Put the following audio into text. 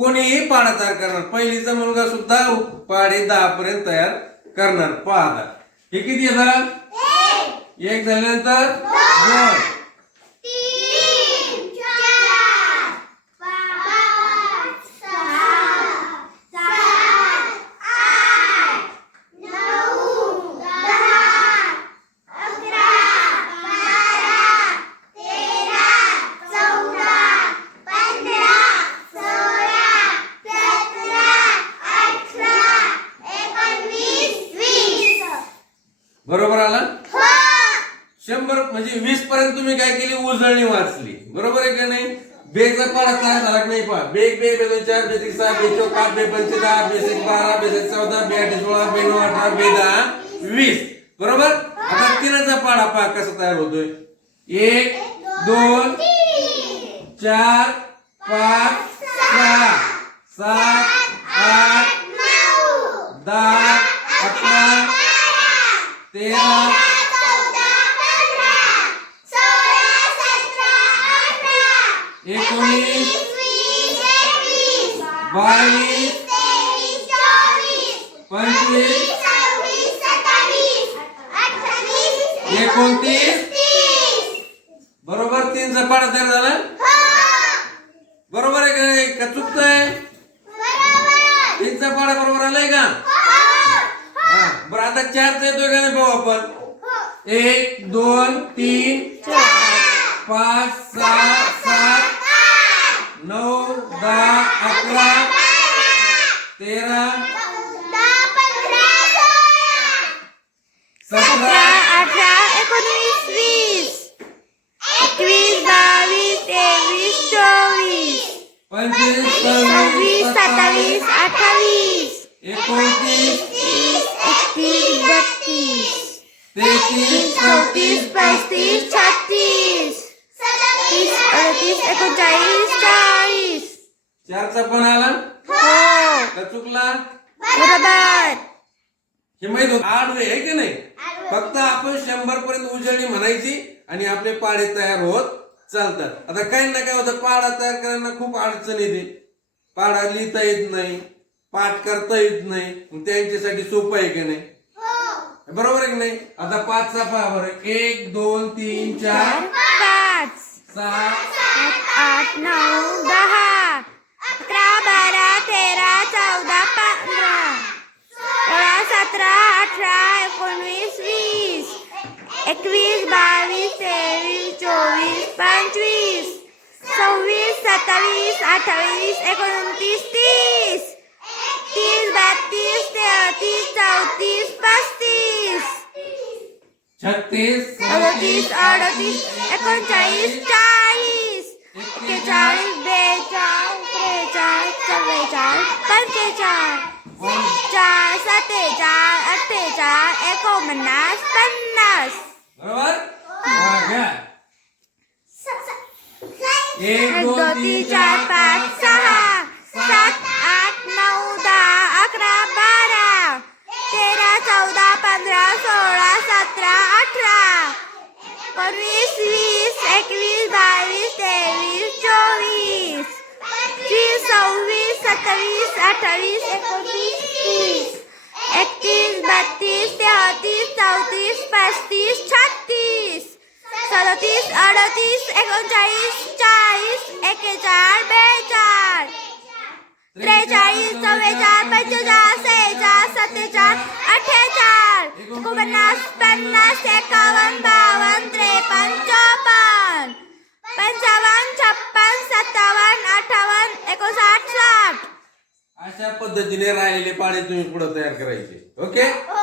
कोणीही पाडा तयार करणार. पहिलीचा मुलगा सुद्धा पाडे दहा पर्यंत तयार करणार. पहा आता. हे किती येतात? एक. झाल्यानंतर दोन तीन चार पाच सहा सात आठ नऊ दहा अकरा बारा तेरा चौदा पंधरा सोळा सतरा अठरा एकोणवीस वीस बरोबर आला? हो. शंभर म्हणजे वीस पर्यंत तुम्ही काय केली? उजळणी वाचली. बरोबर आहे का नाही? बेगचा पाडा तयार झाला की नाही पहा? बेग बे बे दोन चार बेसिक सहा बे चौक आठ बे पंचे दहा बेसिक बारा बेसिक चौदा बे आठ सोळा बे नऊ अठरा बे दहा वीस. बरोबर? आता तिनाचा पाडा पहा कसा तयार होतोय. एक दोन चार पाच सहा सात आठ दहा तेरा एकोणीस बावीस पंचवीस एकोणतीस बरोबर तीनचा पाडा तयार झाला? बरोबर आहे का नाही? का चुकतंय? तीनचा पाडा बरोबर आलाय का? बरं आता चारचा येतोय का नाही भाऊ आपण. एक दोन तीन पाच सहा सात नऊ दहा अकरा तेरा सतरा अठरा एकोणवीस वीस एकवीस बावीस तेवीस चोवीस पंचवीस सव्वीस सत्तावीस अठ्ठावीस एकोणतीस एकोणचाळीस चाळीस. चारचा पण आला? हो. का चुकला? बरोबर. हे माहीत होत. आठ आहे की नाही? फक्त आपण शंभर पर्यंत उजळणी म्हणायची आणि आपले पाडे तयार होत चालतात. आता काही ना काय होतं. पाडा तयार करायला खूप अडचण येते. पाडा लिहिता येत नाही. पाठ करता येत नाही. त्यांच्यासाठी सोपं आहे की नाही? बरोबर आहे की नाही? आता पाचचा पहा बरं. एक दोन तीन चार. सात आठ नऊ दहा अकरा बारा तेरा चौदा पंधरा सोळा सतरा अठरा एकोणवीस वीस एकवीस बावीस तेवीस चोवीस पंचवीस सव्वीस सत्तावीस अठ्ठावीस एकोणतीस तीस तीस बत्तीस तेहतीस चौतीस पस्तीस छत्तीस अडतीस अडतीस एकोणचाळीस चाळीस. एक्केचाळीस बेचाळीस त्रेचाळीस चव्वेचाळीस पंचेचाळीस. चार सत्तेचाळीस अठ्ठेचाळीस एकोणपन्नास पन्नास. बरोबर? एक दोन तीन चार पाच सहा. पंचवीस वीस एकवीस बावीस तेवीस चोवीस तीस सव्वीस सत्तावीस अठ्ठावीस एकोणतीस तीस एकतीस बत्तीस तेहतीस चौतीस पस्तीस छत्तीस सदतीस अडतीस एकोणचाळीस चाळीस एकेचाळ बेचाळ त्रेचाळीस चव्वेचाळ पंचेचाळ सेहेचाळ सत्तेचाळ अठ्ठेचाळ एकोणपन्नास पन्नास एकावन्न बावन्न पद्धतीने राहिलेले पाणी तुम्ही पुढे तयार करायचे. ओके? हो.